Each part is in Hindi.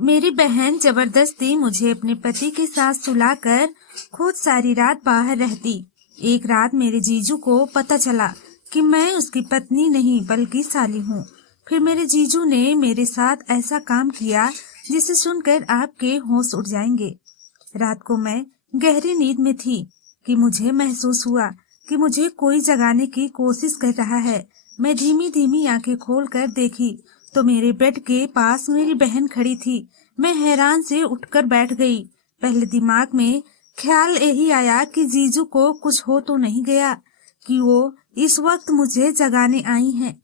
मेरी बहन जबरदस्ती मुझे अपने पति के साथ सुलाकर खुद सारी रात बाहर रहती। एक रात मेरे जीजू को पता चला कि मैं उसकी पत्नी नहीं बल्कि साली हूँ। फिर मेरे जीजू ने मेरे साथ ऐसा काम किया जिसे सुनकर आपके होश उड़ जाएंगे। रात को मैं गहरी नींद में थी कि मुझे महसूस हुआ कि मुझे कोई जगाने की कोशिश कर रहा है। मैं धीमी धीमी आंखें खोलकर देखी तो मेरे बेड के पास मेरी बहन खड़ी थी। मैं हैरान से उठकर बैठ गई। पहले दिमाग में ख्याल यही आया कि जीजू को कुछ हो तो नहीं गया कि वो इस वक्त मुझे जगाने आई हैं।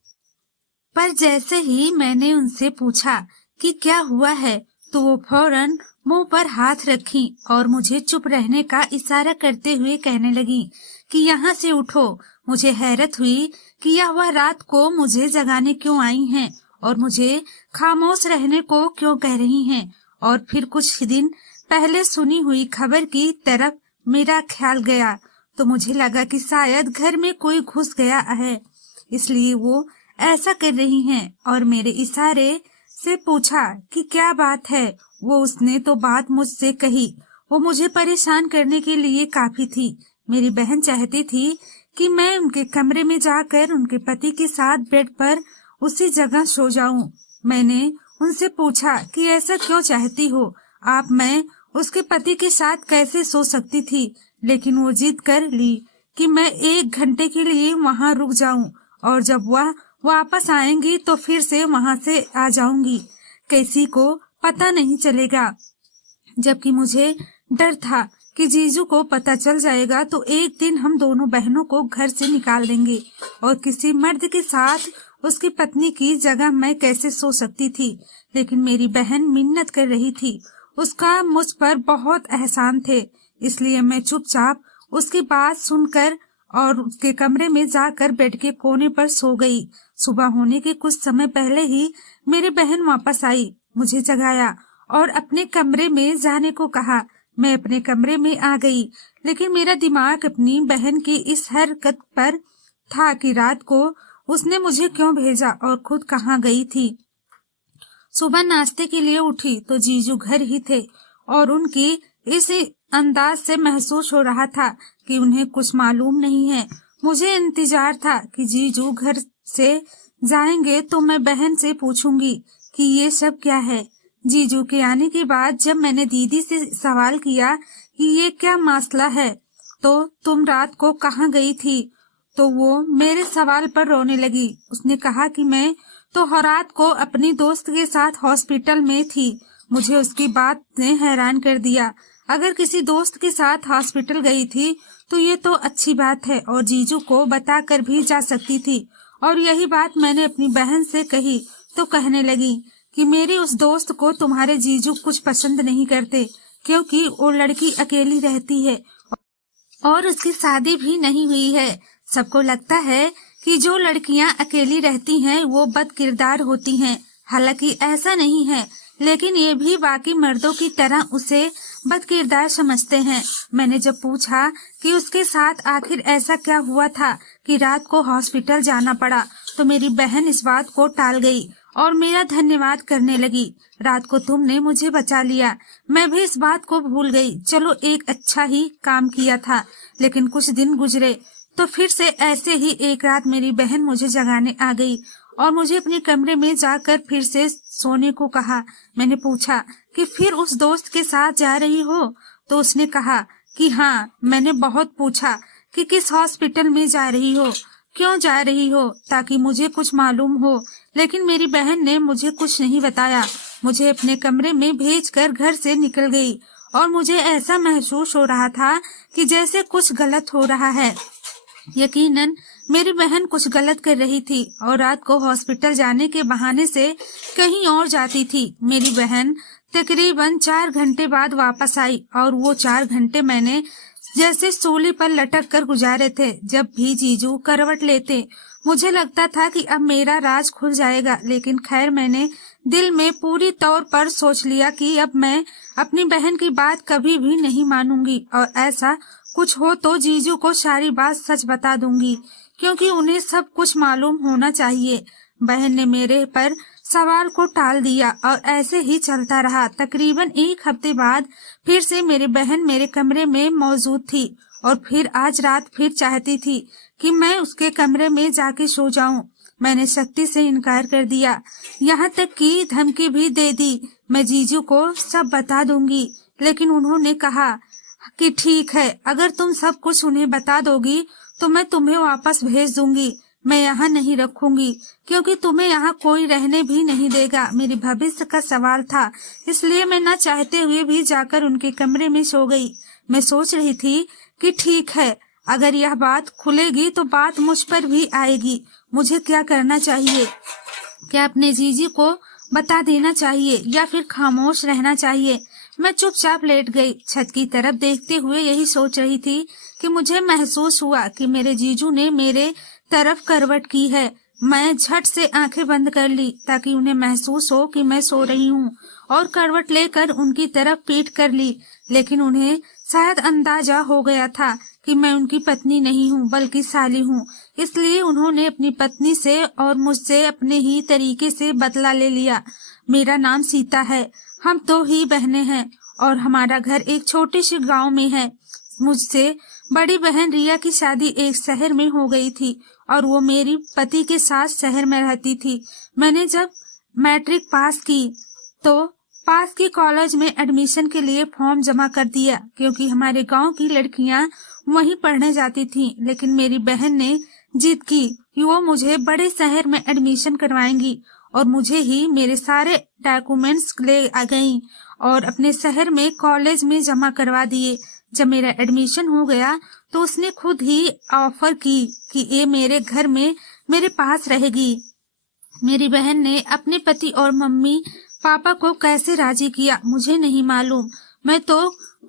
पर जैसे ही मैंने उनसे पूछा कि क्या हुआ है तो वो फौरन मुंह पर हाथ रखी और मुझे चुप रहने का इशारा करते हुए कहने लगी कि यहाँ से उठो। मुझे हैरत हुई कि यह वह रात को मुझे जगाने क्यों आई हैं और मुझे खामोश रहने को क्यों कह रही हैं। और फिर कुछ दिन पहले सुनी हुई खबर की तरफ मेरा ख्याल गया तो मुझे लगा कि शायद घर में कोई घुस गया है, इसलिए वो ऐसा कर रही हैं। और मेरे इशारे से पूछा कि क्या बात है। उसने तो बात मुझसे कही। वो मुझे परेशान करने के लिए काफी थी। मेरी बहन चाहती थी कि मैं उनके कमरे में जाकर उनके पति के साथ बेड पर उसी जगह सो जाऊं। मैंने उनसे पूछा कि ऐसा क्यों चाहती हो आप, मैं उसके पति के साथ कैसे सो सकती थी। लेकिन वो जिद कर ली कि मैं 1 घंटे के लिए वहां रुक जाऊं और जब वह वापस आएंगी तो फिर से वहां से आ जाऊंगी। किसी को पता नहीं चलेगा। जबकि मुझे डर था कि जीजू को पता चल जाएगा तो एक दिन हम दोनों बहनों को घर से निकाल देंगे और किसी मर्द के साथ उसकी पत्नी की जगह मैं कैसे सो सकती थी। लेकिन मेरी बहन मिन्नत कर रही थी। उसका मुझ पर बहुत एहसान थे, इसलिए मैं चुपचाप उसकी बात सुनकर और उसके कमरे में जाकर बेड के कोने पर सो गई। सुबह होने के कुछ समय पहले ही मेरी बहन वापस आई, मुझे जगाया और अपने कमरे में जाने को कहा। मैं अपने कमरे में आ गई, लेकिन मेरा दिमाग अपनी बहन की इस हरकत पर था कि रात को उसने मुझे क्यों भेजा और खुद कहाँ गई थी। सुबह नाश्ते के लिए उठी तो जीजू घर ही थे और उनकी इस अंदाज से महसूस हो रहा था कि उन्हें कुछ मालूम नहीं है। मुझे इंतजार था कि जीजू घर से जाएंगे तो मैं बहन से पूछूंगी कि ये सब क्या है। जीजू के आने के बाद जब मैंने दीदी से सवाल किया कि ये क्या मसला है तो तुम रात को कहाँ गई थी, तो वो मेरे सवाल पर रोने लगी। उसने कहा कि मैं तो रात को अपनी दोस्त के साथ हॉस्पिटल में थी। मुझे उसकी बात ने हैरान कर दिया। अगर किसी दोस्त के साथ हॉस्पिटल गई थी तो ये तो अच्छी बात है और जीजू को बताकर भी जा सकती थी। और यही बात मैंने अपनी बहन से कही तो कहने लगी कि मेरी उस दोस्त को तुम्हारे जीजू कुछ पसंद नहीं करते क्योंकि वो लड़की अकेली रहती है और उसकी शादी भी नहीं हुई है। सबको लगता है कि जो लड़कियां अकेली रहती हैं वो बदकिरदार होती हैं। हालांकि ऐसा नहीं है, लेकिन ये भी बाकी मर्दों की तरह उसे बदकिरदार समझते हैं। मैंने जब पूछा कि उसके साथ आखिर ऐसा क्या हुआ था कि रात को हॉस्पिटल जाना पड़ा तो मेरी बहन इस बात को टाल गई और मेरा धन्यवाद करने लगी। रात को तुमने मुझे बचा लिया, मैं भी इस बात को भूल गई। चलो एक अच्छा ही काम किया था। लेकिन कुछ दिन गुजरे तो फिर से ऐसे ही एक रात मेरी बहन मुझे जगाने आ गई और मुझे अपने कमरे में जाकर फिर से सोने को कहा। मैंने पूछा कि फिर उस दोस्त के साथ जा रही हो, तो उसने कहा कि हाँ। मैंने बहुत पूछा कि किस हॉस्पिटल में जा रही हो, क्यों जा रही हो, ताकि मुझे कुछ मालूम हो। लेकिन मेरी बहन ने मुझे कुछ नहीं बताया। मुझे अपने कमरे में भेजकर घर से निकल गई और मुझे ऐसा महसूस हो रहा था कि जैसे कुछ गलत हो रहा है। यकीनन मेरी बहन कुछ गलत कर रही थी और रात को हॉस्पिटल जाने के बहाने से कहीं और जाती थी। मेरी बहन तकरीबन 4 घंटे बाद वापस आई और वो 4 घंटे मैंने जैसे सूली पर लटक कर गुजारे थे। जब भी जीजू करवट लेते मुझे लगता था कि अब मेरा राज खुल जाएगा, लेकिन खैर मैंने दिल में पूरी तौर पर सोच लिया कि अब मैं अपनी बहन की बात कभी भी नहीं मानूंगी और ऐसा कुछ हो तो जीजू को सारी बात सच बता दूंगी, क्योंकि उन्हें सब कुछ मालूम होना चाहिए। बहन ने मेरे पर सवाल को टाल दिया और ऐसे ही चलता रहा। तकरीबन एक हफ्ते बाद फिर से मेरी बहन मेरे कमरे में मौजूद थी और फिर आज रात फिर चाहती थी कि मैं उसके कमरे में जाके सो जाऊं। मैंने सख्ती से इनकार कर दिया, यहाँ तक कि धमकी भी दे दी, मैं जीजू को सब बता दूंगी। लेकिन उन्होंने कहा कि ठीक है, अगर तुम सब कुछ उन्हें बता दोगी तो मैं तुम्हें वापस भेज दूंगी, मैं यहाँ नहीं रखूंगी क्योंकि तुम्हें यहाँ कोई रहने भी नहीं देगा। मेरे भविष्य का सवाल था, इसलिए मैं न चाहते हुए भी जाकर उनके कमरे में सो गई। मैं सोच रही थी कि ठीक है, अगर यह बात खुलेगी तो बात मुझ पर भी आएगी। मुझे क्या करना चाहिए? क्या अपने जीजी को बता देना चाहिए या फिर खामोश रहना चाहिए? मैं चुपचाप लेट गई, छत की तरफ देखते हुए यही सोच रही थी कि मुझे महसूस हुआ कि मेरे जीजू ने मेरे तरफ करवट की है। मैं झट से आंखें बंद कर ली ताकि उन्हें महसूस हो कि मैं सो रही हूँ और करवट लेकर उनकी तरफ पीठ कर ली। लेकिन उन्हें शायद अंदाजा हो गया था कि मैं उनकी पत्नी नहीं हूँ बल्कि साली हूँ, इसलिए उन्होंने अपनी पत्नी से और मुझसे अपने ही तरीके से बदला ले लिया। मेरा नाम सीता है, हम 2 ही बहनें हैं और हमारा घर एक छोटे से गांव में है। मुझसे बड़ी बहन रिया की शादी एक शहर में हो गई थी और वो मेरी पति के साथ शहर में रहती थी। मैंने जब मैट्रिक पास की तो पास की कॉलेज में एडमिशन के लिए फॉर्म जमा कर दिया क्योंकि हमारे गांव की लड़कियां वहीं पढ़ने जाती थीं। लेकिन मेरी बहन ने जिद की कि वो मुझे बड़े शहर में एडमिशन करवाएंगी और मुझे ही मेरे सारे डॉक्यूमेंट्स ले आ गई और अपने शहर में कॉलेज में जमा करवा दिए। जब मेरा एडमिशन हो गया तो उसने खुद ही ऑफर की कि ये मेरे घर में मेरे पास रहेगी। मेरी बहन ने अपने पति और मम्मी पापा को कैसे राजी किया मुझे नहीं मालूम। मैं तो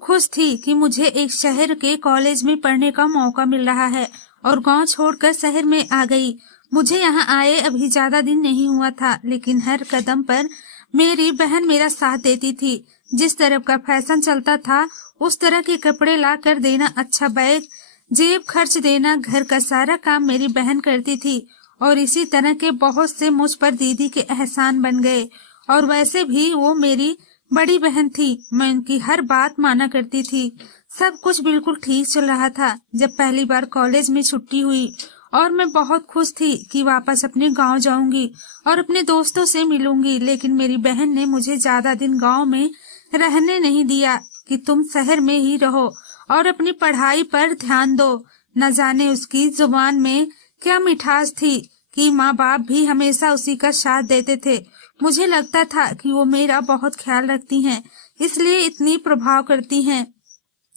खुश थी कि मुझे एक शहर के कॉलेज में पढ़ने का मौका मिल रहा है और गांव छोड़कर शहर में आ गई। मुझे यहाँ आए अभी ज्यादा दिन नहीं हुआ था, लेकिन हर कदम पर मेरी बहन मेरा साथ देती थी। जिस तरह का फैशन चलता था उस तरह के कपड़े ला कर देना, अच्छा बैग, जेब खर्च देना, घर का सारा काम मेरी बहन करती थी। और इसी तरह के बहुत से मुझ पर दीदी के एहसान बन गए। और वैसे भी वो मेरी बड़ी बहन थी, मैं उनकी हर बात माना करती थी। सब कुछ बिल्कुल ठीक चल रहा था जब पहली बार कॉलेज में छुट्टी हुई और मैं बहुत खुश थी कि वापस अपने गांव जाऊंगी और अपने दोस्तों से मिलूंगी। लेकिन मेरी बहन ने मुझे ज्यादा दिन गांव में रहने नहीं दिया कि तुम शहर में ही रहो और अपनी पढ़ाई पर ध्यान दो। न जाने उसकी जुबान में क्या मिठास थी कि माँ बाप भी हमेशा उसी का साथ देते थे। मुझे लगता था कि वो मेरा बहुत ख्याल रखती हैं, इसलिए इतनी प्रभाव करती हैं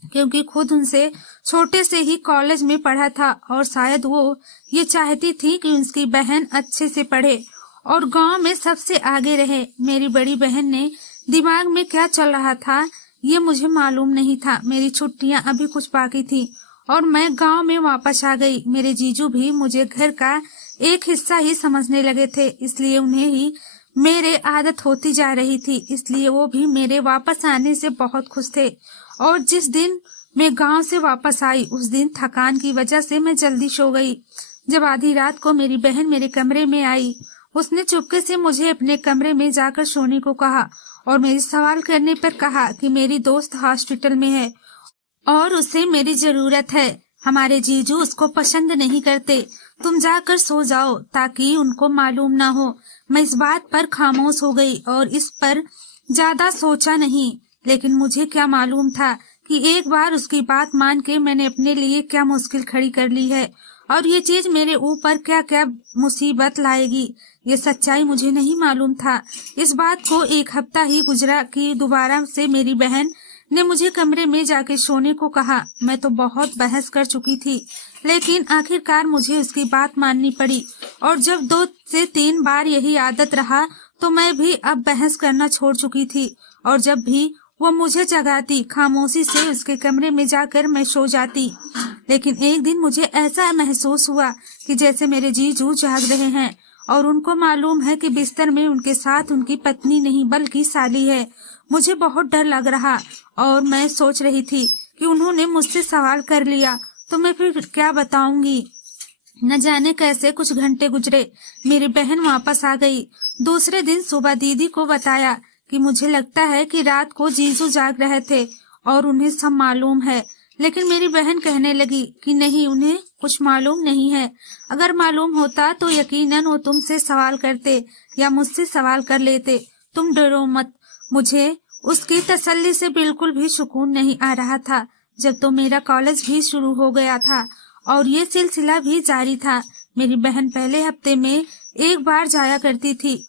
क्योंकि खुद उनसे छोटे से ही कॉलेज में पढ़ा था और शायद वो ये चाहती थी कि उसकी बहन अच्छे से पढ़े और गांव में सबसे आगे रहे। मेरी बड़ी बहन ने दिमाग में क्या चल रहा था ये मुझे मालूम नहीं था। मेरी छुट्टियां अभी कुछ बाकी थी और मैं गांव में वापस आ गई। मेरे जीजू भी मुझे घर का एक हिस्सा ही समझने लगे थे, इसलिए उन्हें ही मेरे आदत होती जा रही थी, इसलिए वो भी मेरे वापस आने से बहुत खुश थे। और जिस दिन मैं गांव से वापस आई उस दिन थकान की वजह से मैं जल्दी सो गई। जब आधी रात को मेरी बहन मेरे कमरे में आई, उसने चुपके से मुझे अपने कमरे में जाकर सोने को कहा और मेरे सवाल करने पर कहा कि मेरी दोस्त हॉस्पिटल में है और उसे मेरी जरूरत है। हमारे जीजू उसको पसंद नहीं करते, तुम जाकर सो जाओ ताकि उनको मालूम ना हो। मैं इस बात पर खामोश हो गई और इस पर ज्यादा सोचा नहीं, लेकिन मुझे क्या मालूम था कि एक बार उसकी बात मान के मैंने अपने लिए क्या मुश्किल खड़ी कर ली है और ये चीज मेरे ऊपर क्या क्या मुसीबत लाएगी। ये सच्चाई मुझे नहीं मालूम था। इस बात को एक हफ्ता ही गुजरा कि दोबारा से मेरी बहन ने मुझे कमरे में जाके सोने को कहा। मैं तो बहुत बहस कर चुकी थी, लेकिन आखिरकार मुझे उसकी बात माननी पड़ी और जब 2 से 3 बार यही आदत रहा तो मैं भी अब बहस करना छोड़ चुकी थी। और जब भी वो मुझे जगाती खामोशी से उसके कमरे में जाकर मैं सो जाती। लेकिन एक दिन मुझे ऐसा महसूस हुआ कि जैसे मेरे जीजू जाग रहे हैं और उनको मालूम है कि बिस्तर में उनके साथ उनकी पत्नी नहीं बल्कि साली है। मुझे बहुत डर लग रहा और मैं सोच रही थी कि उन्होंने मुझसे सवाल कर लिया तो मैं फिर क्या बताऊंगी। न जाने कैसे कुछ घंटे गुजरे, मेरी बहन वापस आ गई। दूसरे दिन सुबह दीदी को बताया कि मुझे लगता है कि रात को जीजू जाग रहे थे और उन्हें सब मालूम है। लेकिन मेरी बहन कहने लगी कि नहीं, उन्हें कुछ मालूम नहीं है। अगर मालूम होता तो यकीनन वो तुमसे सवाल करते या मुझसे सवाल कर लेते। तुम डरो मत। मुझे उसकी तसल्ली से बिल्कुल भी सुकून नहीं आ रहा था। जब तो मेरा कॉलेज भी शुरू हो गया था और ये सिलसिला भी जारी था। मेरी बहन पहले हफ्ते में एक बार जाया करती थी।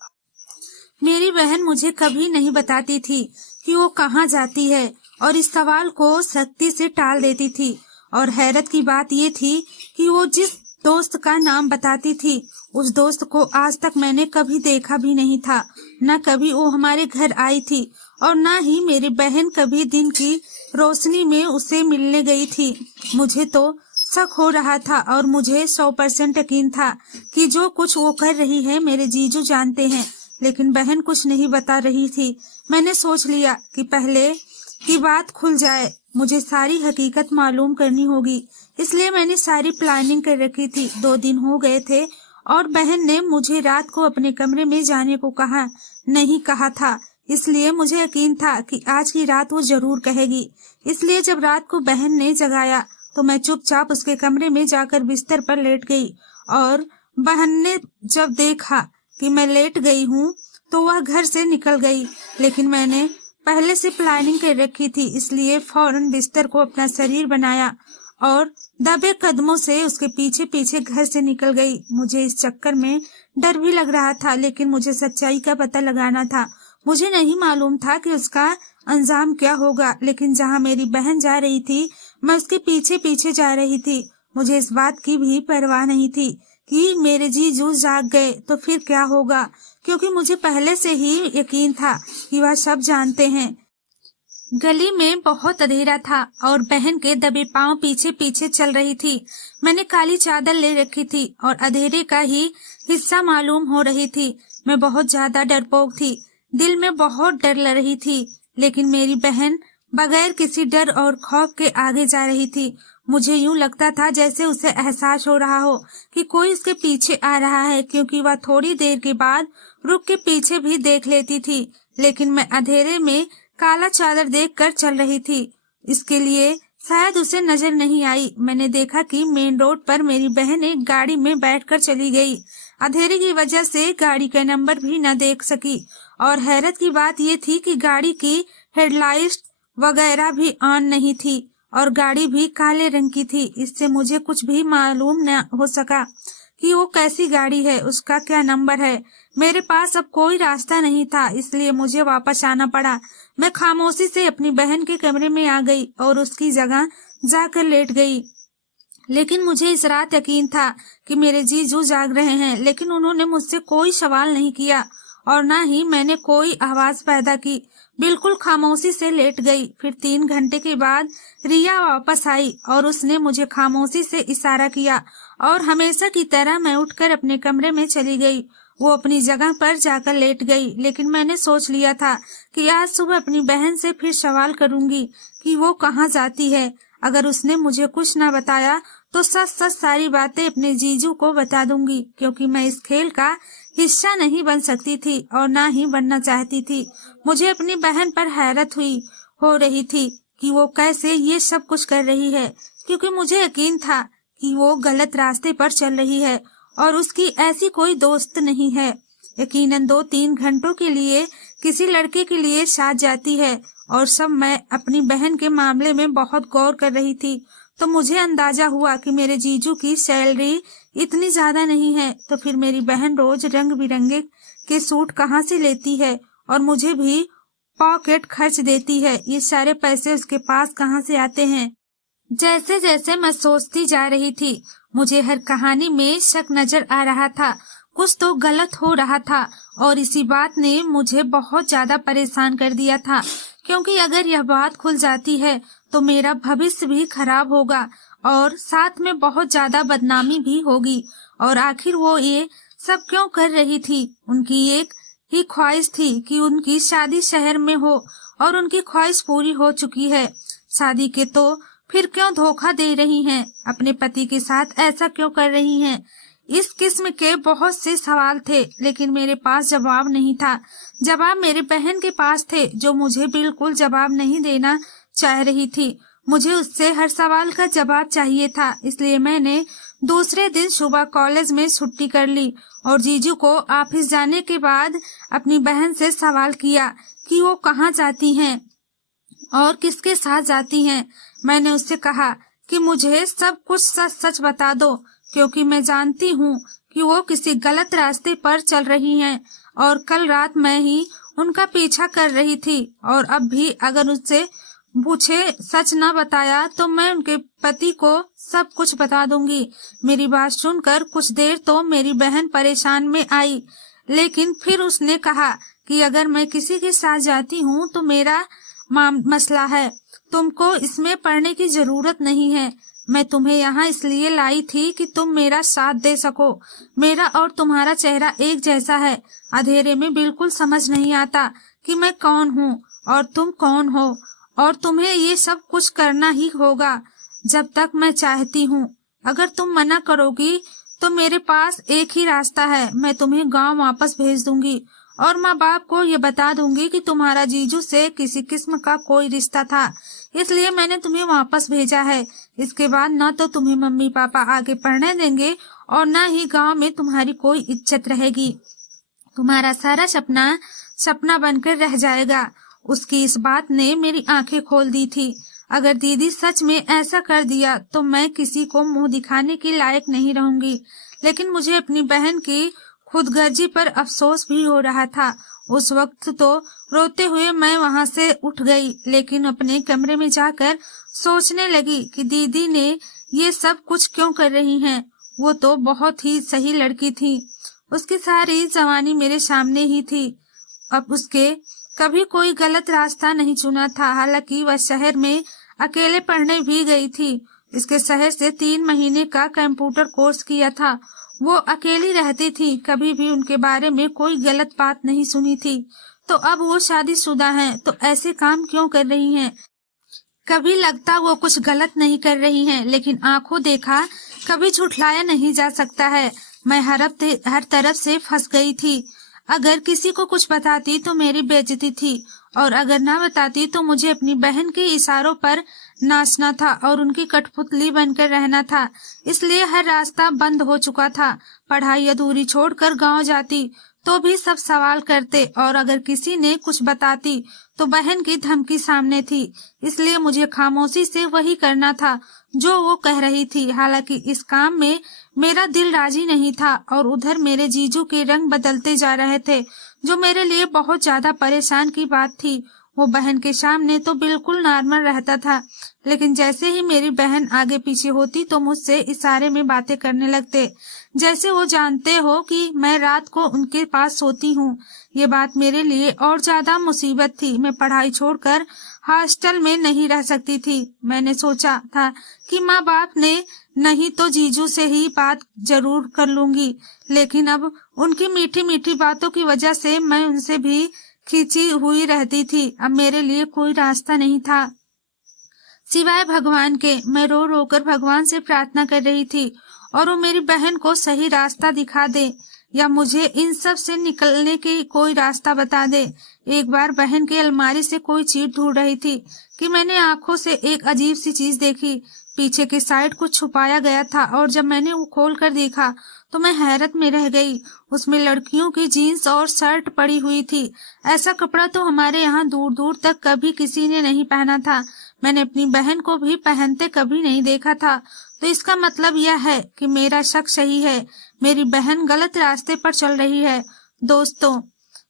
मेरी बहन मुझे कभी नहीं बताती थी कि वो कहाँ जाती है और इस सवाल को सख्ती से टाल देती थी। और हैरत की बात ये थी कि वो जिस दोस्त का नाम बताती थी, उस दोस्त को आज तक मैंने कभी देखा भी नहीं था। न कभी वो हमारे घर आई थी और न ही मेरी बहन कभी दिन की रोशनी में उसे मिलने गई थी। मुझे तो शक हो रहा था और मुझे 100% यकीन था कि जो कुछ वो कर रही है मेरे जीजू जानते हैं। लेकिन बहन कुछ नहीं बता रही थी। मैंने सोच लिया कि पहले की बात खुल जाए, मुझे सारी हकीकत मालूम करनी होगी। इसलिए मैंने सारी प्लानिंग कर रखी थी। 2 दिन हो गए थे और बहन ने मुझे रात को अपने कमरे में जाने को नहीं कहा था। इसलिए मुझे यकीन था कि आज की रात वो जरूर कहेगी। इसलिए जब रात को बहन ने जगाया तो मैं चुपचाप उसके कमरे में जाकर बिस्तर पर लेट गई। और बहन ने जब देखा कि मैं लेट गई हूँ तो वह घर से निकल गई। लेकिन मैंने पहले से प्लानिंग कर रखी थी, इसलिए फौरन बिस्तर को अपना शरीर बनाया और दबे कदमों से उसके पीछे पीछे घर से निकल गई। मुझे इस चक्कर में डर भी लग रहा था, लेकिन मुझे सच्चाई का पता लगाना था। मुझे नहीं मालूम था कि उसका अंजाम क्या होगा, लेकिन जहाँ मेरी बहन जा रही थी मैं उसके पीछे पीछे जा रही थी। मुझे इस बात की भी परवाह नहीं थी कि मेरे जीजू जाग गए तो फिर क्या होगा, क्योंकि मुझे पहले से ही यकीन था कि वह सब जानते हैं। गली में बहुत अंधेरा था और बहन के दबे पांव पीछे पीछे चल रही थी। मैंने काली चादर ले रखी थी और अंधेरे का ही हिस्सा मालूम हो रही थी। मैं बहुत ज्यादा डरपोक थी, दिल में बहुत डर लग रही थी। लेकिन मेरी बहन बगैर किसी डर और खौफ के आगे जा रही थी। मुझे यूं लगता था जैसे उसे एहसास हो रहा हो कि कोई उसके पीछे आ रहा है, क्योंकि वह थोड़ी देर के बाद रुक के पीछे भी देख लेती थी। लेकिन मैं अंधेरे में काला चादर देखकर चल रही थी, इसके लिए शायद उसे नजर नहीं आई। मैंने देखा कि मेन रोड पर मेरी बहन एक गाड़ी में बैठकर चली गई। अंधेरे की वजह से गाड़ी का नंबर भी न देख सकी और हैरत की बात ये थी कि गाड़ी की हेडलाइट वगैरह भी ऑन नहीं थी और गाड़ी भी काले रंग की थी। इससे मुझे कुछ भी मालूम न हो सका कि वो कैसी गाड़ी है, उसका क्या नंबर है। मेरे पास अब कोई रास्ता नहीं था, इसलिए मुझे वापस आना पड़ा। मैं खामोशी से अपनी बहन के कमरे में आ गई और उसकी जगह जाकर लेट गई। लेकिन मुझे इस रात यकीन था कि मेरे जीजू जाग रहे हैं। लेकिन उन्होंने मुझसे कोई सवाल नहीं किया और न ही मैंने कोई आवाज पैदा की। बिल्कुल खामोशी से लेट गई। फिर 3 घंटे के बाद रिया वापस आई और उसने मुझे खामोशी से इशारा किया और हमेशा की तरह मैं उठकर अपने कमरे में चली गई। वो अपनी जगह पर जाकर लेट गई। लेकिन मैंने सोच लिया था कि आज सुबह अपनी बहन से फिर सवाल करूंगी कि वो कहाँ जाती है। अगर उसने मुझे कुछ न बताया तो सच सच सारी बातें अपने जीजू को बता दूंगी, क्योंकि मैं इस खेल का हिस्सा नहीं बन सकती थी और ना ही बनना चाहती थी। मुझे अपनी बहन पर हैरत हो रही थी कि वो कैसे ये सब कुछ कर रही है, क्योंकि मुझे यकीन था कि वो गलत रास्ते पर चल रही है और उसकी ऐसी कोई दोस्त नहीं है। यकीनन 2-3 घंटों के लिए किसी लड़के के लिए साथ जाती है और सब मैं अपनी बहन के मामले में बहुत गौर कर रही थी। तो मुझे अंदाजा हुआ कि मेरे जीजू की सैलरी इतनी ज्यादा नहीं है, तो फिर मेरी बहन रोज रंग बिरंगे के सूट कहाँ से लेती है और मुझे भी पॉकेट खर्च देती है। ये सारे पैसे उसके पास कहाँ से आते हैं। जैसे जैसे मैं सोचती जा रही थी, मुझे हर कहानी में शक नजर आ रहा था। कुछ तो गलत हो रहा था और इसी बात ने मुझे बहुत ज्यादा परेशान कर दिया था, क्योंकि अगर यह बात खुल जाती है तो मेरा भविष्य भी खराब होगा और साथ में बहुत ज्यादा बदनामी भी होगी। और आखिर वो ये सब क्यों कर रही थी? उनकी एक ही ख्वाहिश थी कि उनकी शादी शहर में हो और उनकी ख्वाहिश पूरी हो चुकी है। शादी के तो फिर क्यों धोखा दे रही हैं? अपने पति के साथ ऐसा क्यों कर रही हैं? इस किस्म के बहुत से सवाल थे, लेकिन मेरे पास जवाब नहीं था। जवाब मेरे बहन के पास थे, जो मुझे बिल्कुल जवाब नहीं देना चाह रही थी। मुझे उससे हर सवाल का जवाब चाहिए था, इसलिए मैंने दूसरे दिन सुबह कॉलेज में छुट्टी कर ली और जीजू को ऑफिस जाने के बाद अपनी बहन से सवाल किया कि वो कहाँ जाती हैं और किसके साथ जाती हैं। मैंने उससे कहा कि मुझे सब कुछ सच सच बता दो, क्योंकि मैं जानती हूँ कि वो किसी गलत रास्ते पर चल रही हैं और कल रात मैं ही उनका पीछा कर रही थी और अब भी अगर उससे पूछे सच न बताया तो मैं उनके पति को सब कुछ बता दूंगी। मेरी बात सुनकर कुछ देर तो मेरी बहन परेशान में आई, लेकिन फिर उसने कहा कि अगर मैं किसी के साथ जाती हूँ तो मेरा मसला है, तुमको इसमें पढ़ने की जरूरत नहीं है। मैं तुम्हें यहाँ इसलिए लाई थी कि तुम मेरा साथ दे सको। मेरा और तुम्हारा चेहरा एक जैसा है। अंधेरे में बिल्कुल समझ नहीं आता कि मैं कौन हूँ और तुम कौन हो, और तुम्हें ये सब कुछ करना ही होगा जब तक मैं चाहती हूँ। अगर तुम मना करोगी तो मेरे पास एक ही रास्ता है, मैं तुम्हें गांव वापस भेज दूंगी और माँ बाप को ये बता दूंगी कि तुम्हारा जीजू से किसी किस्म का कोई रिश्ता था, इसलिए मैंने तुम्हें वापस भेजा है। इसके बाद न तो तुम्हें मम्मी पापा आगे पढ़ने देंगे और न ही गांव में तुम्हारी कोई इज्जत रहेगी। तुम्हारा सारा सपना सपना बनकर रह जाएगा। उसकी इस बात ने मेरी आंखें खोल दी थी। अगर दीदी सच में ऐसा कर दिया तो मैं किसी को मुंह दिखाने के लायक नहीं रहूंगी। लेकिन मुझे अपनी बहन की खुदगर्जी पर अफसोस भी हो रहा था। उस वक्त तो रोते हुए मैं वहां से उठ गई, लेकिन अपने कमरे में जाकर सोचने लगी कि दीदी ने ये सब कुछ क्यों कर रही हैं। वो तो बहुत ही सही लड़की थी, उसकी सारी जवानी मेरे सामने ही थी। अब उसके कभी कोई गलत रास्ता नहीं चुना था। हालांकि वह शहर में अकेले पढ़ने भी गई थी। इसके शहर से 3 महीने का कंप्यूटर कोर्स किया था। वो अकेली रहती थी, कभी भी उनके बारे में कोई गलत बात नहीं सुनी थी। तो अब वो शादीशुदा हैं, तो ऐसे काम क्यों कर रही हैं? कभी लगता वो कुछ गलत नहीं कर रही हैं, लेकिन आंखों देखा कभी झुठलाया नहीं जा सकता है। मैं हर तरफ से फंस गई थी। अगर किसी को कुछ बताती तो मेरी बेइज्जती थी, और अगर ना बताती तो मुझे अपनी बहन के इशारों पर नाचना था और उनकी कठपुतली बनकर रहना था। इसलिए हर रास्ता बंद हो चुका था। पढ़ाई अधूरी छोड़कर गांव जाती तो भी सब सवाल करते, और अगर किसी ने कुछ बताती तो बहन की धमकी सामने थी। इसलिए मुझे खामोशी से वही करना था जो वो कह रही थी। हालांकि इस काम में मेरा दिल राजी नहीं था, और उधर मेरे जीजू के रंग बदलते जा रहे थे, जो मेरे लिए बहुत ज्यादा परेशान की बात थी। वो बहन के सामने तो बिल्कुल नॉर्मल रहता था, लेकिन जैसे ही मेरी बहन आगे पीछे होती तो मुझसे इशारे में बातें करने लगते, जैसे वो जानते हो कि मैं रात को उनके पास सोती हूँ। ये बात मेरे लिए और ज्यादा मुसीबत थी। मैं पढ़ाई छोड़कर हॉस्टल में नहीं रह सकती थी। मैंने सोचा था कि माँ बाप ने नहीं तो जीजू से ही बात जरूर कर लूंगी, लेकिन अब उनकी मीठी मीठी बातों की वजह से मैं उनसे भी खींची हुई रहती थी। अब मेरे लिए कोई रास्ता नहीं था सिवाय भगवान के। मैं रो रो कर भगवान से प्रार्थना कर रही थी, और वो मेरी बहन को सही रास्ता दिखा दे, या मुझे इन सब से निकलने की कोई रास्ता बता दे। एक बार बहन की अलमारी से कोई चीज ढूंढ रही थी कि मैंने आंखों से एक अजीब सी चीज देखी। पीछे के साइड कुछ छुपाया गया था, और जब मैंने वो खोल कर देखा तो मैं हैरत में रह गई। उसमें लड़कियों की जीन्स और शर्ट पड़ी हुई थी। ऐसा कपड़ा तो हमारे यहाँ दूर दूर तक कभी किसी ने नहीं पहना था। मैंने अपनी बहन को भी पहनते कभी नहीं देखा था। तो इसका मतलब यह है कि मेरा शक सही है, मेरी बहन गलत रास्ते पर चल रही है। दोस्तों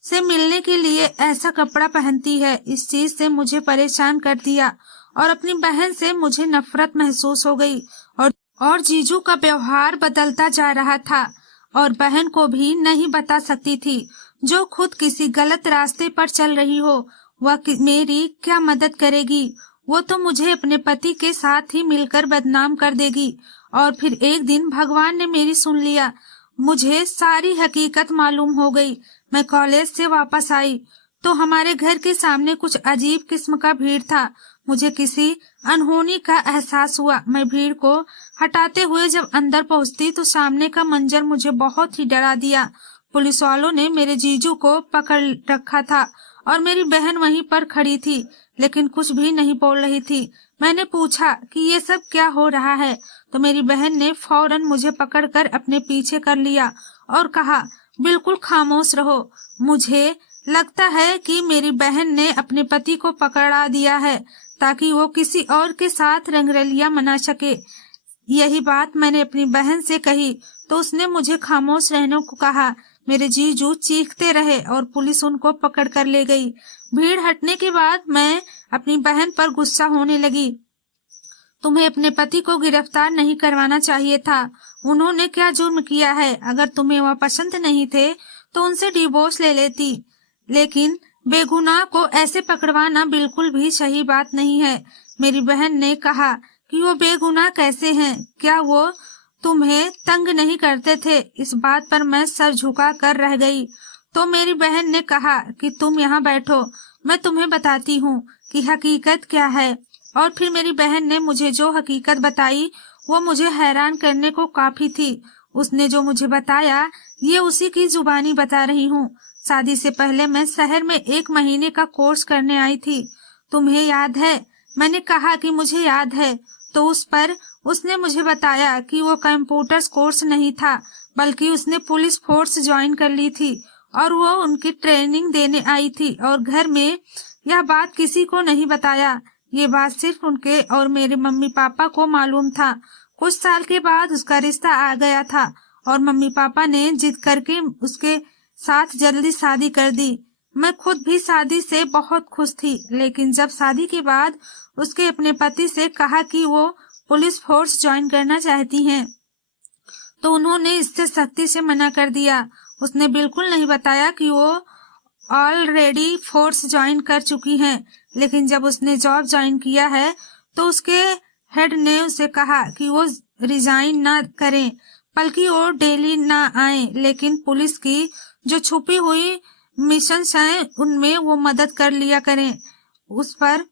से मिलने के लिए ऐसा कपड़ा पहनती है। इस चीज से मुझे परेशान कर दिया, और अपनी बहन से मुझे नफरत महसूस हो गई। और जीजू का व्यवहार बदलता जा रहा था, और बहन को भी नहीं बता सकती थी। जो खुद किसी गलत रास्ते पर चल रही हो, वह मेरी क्या मदद करेगी? वो तो मुझे अपने पति के साथ ही मिलकर बदनाम कर देगी। और फिर एक दिन भगवान ने मेरी सुन लिया। मुझे सारी हकीकत मालूम हो गई। मैं कॉलेज से वापस आई तो हमारे घर के सामने कुछ अजीब किस्म का भीड़ था। मुझे किसी अनहोनी का एहसास हुआ। मैं भीड़ को हटाते हुए जब अंदर पहुंचती तो सामने का मंजर मुझे बहुत ही डरा दिया। पुलिस वालों ने मेरे जीजू को पकड़ रखा था और मेरी बहन वहीं पर खड़ी थी, लेकिन कुछ भी नहीं बोल रही थी। मैंने पूछा कि ये सब क्या हो रहा है, तो मेरी बहन ने फौरन मुझे पकड़कर अपने पीछे कर लिया और कहा, बिल्कुल खामोश रहो। मुझे लगता है कि मेरी बहन ने अपने पति को पकड़ा दिया है ताकि वो किसी और के साथ रंगरलिया मना सके। यही बात मैंने अपनी बहन से कही तो उसने मुझे खामोश रहने को कहा। मेरे जीजू चीखते रहे और पुलिस उनको पकड़ कर ले गई। भीड़ हटने के बाद मैं अपनी बहन पर गुस्सा होने लगी। तुम्हें अपने पति को गिरफ्तार नहीं करवाना चाहिए था। उन्होंने क्या जुर्म किया है? अगर तुम्हें वह पसंद नहीं थे तो उनसे डिवोर्स ले लेती, लेकिन बेगुनाह को ऐसे पकड़वाना बिल्कुल भी सही बात नहीं है। मेरी बहन ने कहा कि वो बेगुनाह कैसे हैं? क्या वो तुम्हें तंग नहीं करते थे? इस बात पर मैं सर झुका कर रह गई। तो मेरी बहन ने कहा कि तुम यहाँ बैठो, मैं तुम्हें बताती हूँ कि हकीकत क्या है। और फिर मेरी बहन ने मुझे जो हकीकत बताई वो मुझे हैरान करने को काफी थी। उसने जो मुझे बताया ये उसी की जुबानी बता रही हूँ। शादी से पहले मैं शहर में 1 महीने का कोर्स करने आई थी। तुम्हें याद है? मैंने कहा कि मुझे याद है। तो उस पर उसने मुझे बताया कि वो कंप्यूटर्स कोर्स नहीं था, बल्कि उसने पुलिस फोर्स ज्वाइन कर ली थी और वो उनकी ट्रेनिंग देने आई थी और घर में यह बात किसी को नहीं बताया। ये बात सिर्फ उनके और मेरे मम्मी पापा को मालूम था। कुछ साल के बाद उसका रिश्ता आ गया था और मम्मी पापा ने जिद करके उसके साथ जल्दी शादी कर दी। मैं खुद भी शादी से बहुत खुश थी, लेकिन जब शादी के बाद उसके अपने पति से कहा कि वो पुलिस फोर्स ज्वाइन करना चाहती हैं, तो उन्होंने इससे सख्ती से मना कर दिया। उसने बिल्कुल नहीं बताया कि वो ऑलरेडी फोर्स ज्वाइन कर चुकी हैं, लेकिन जब उसने जॉब ज्वाइन किया है तो उसके हेड ने उसे कहा कि वो रिजाइन ना करें, बल्कि वो डेली ना आए, लेकिन पुलिस की जो छुपी हुई मिशंस हैं उनमें वो मदद कर लिया करें। उस पर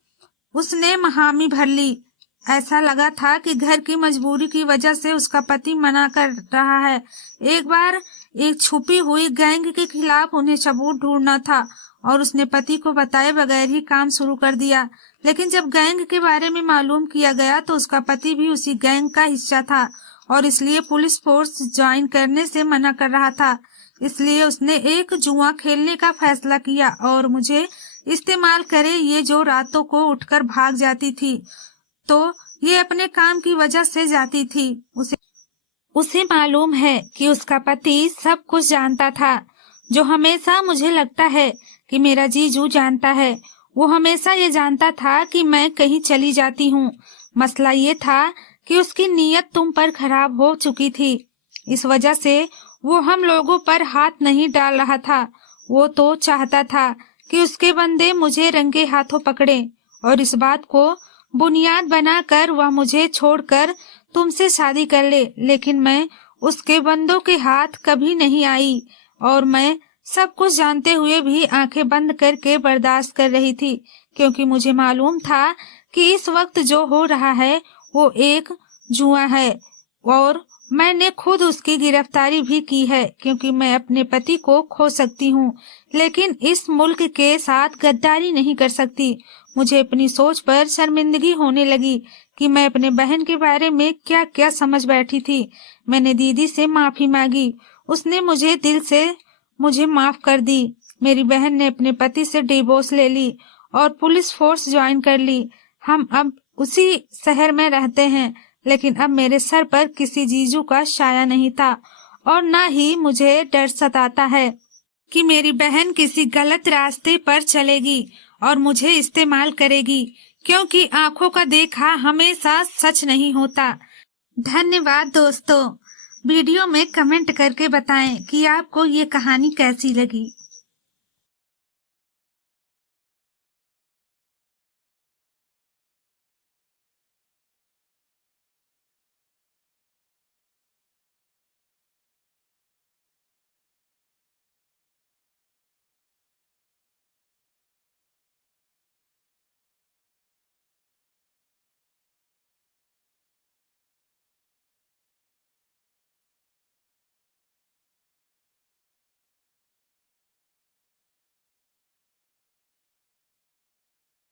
उसने हामी भर ली। ऐसा लगा था कि घर की मजबूरी की वजह से उसका पति मना कर रहा है। एक बार एक छुपी हुई गैंग के खिलाफ उन्हें सबूत ढूंढना था और उसने पति को बताए बगैर ही काम शुरू कर दिया। लेकिन जब गैंग के बारे में मालूम किया गया तो उसका पति भी उसी गैंग का हिस्सा था और इसलिए पुलिस फोर्स ज्वाइन करने से मना कर रहा था। इसलिए उसने एक जुआ खेलने का फैसला किया और मुझे इस्तेमाल करे, ये जो रातों को उठकर भाग जाती थी तो ये अपने काम की वजह से जाती थी। उसे मालूम है कि उसका पति सब कुछ जानता था, जो हमेशा मुझे लगता है कि मेरा जीजू जानता है। वो हमेशा ये जानता था कि मैं कहीं चली जाती हूँ। मसला ये था कि उसकी नीयत तुम पर खराब हो चुकी थी। इस वजह से वो हम लोगों पर हाथ नहीं डाल रहा था। वो तो चाहता था कि उसके बंदे मुझे रंगे हाथों पकड़े और इस बात को बुनियाद बनाकर वह मुझे छोड़कर तुमसे शादी कर ले, लेकिन मैं उसके बंदों के हाथ कभी नहीं आई और मैं सब कुछ जानते हुए भी आंखें बंद करके बर्दाश्त कर रही थी, क्योंकि मुझे मालूम था कि इस वक्त जो हो रहा है वो एक जुआ है और मैंने खुद उसकी गिरफ्तारी भी की है, क्योंकि मैं अपने पति को खो सकती हूँ लेकिन इस मुल्क के साथ गद्दारी नहीं कर सकती। मुझे अपनी सोच पर शर्मिंदगी होने लगी कि मैं अपने बहन के बारे में क्या क्या समझ बैठी थी। मैंने दीदी से माफी मांगी, उसने मुझे दिल से मुझे माफ कर दी। मेरी बहन ने अपने पति से डिवोर्स ले ली और पुलिस फोर्स ज्वाइन कर ली। हम अब उसी शहर में रहते हैं, लेकिन अब मेरे सर पर किसी जीजू का साया नहीं था और न ही मुझे डर सताता है कि मेरी बहन किसी गलत रास्ते पर चलेगी और मुझे इस्तेमाल करेगी, क्योंकि आंखों का देखा हमेशा सच नहीं होता। धन्यवाद दोस्तों। वीडियो में कमेंट करके बताएं कि आपको ये कहानी कैसी लगी।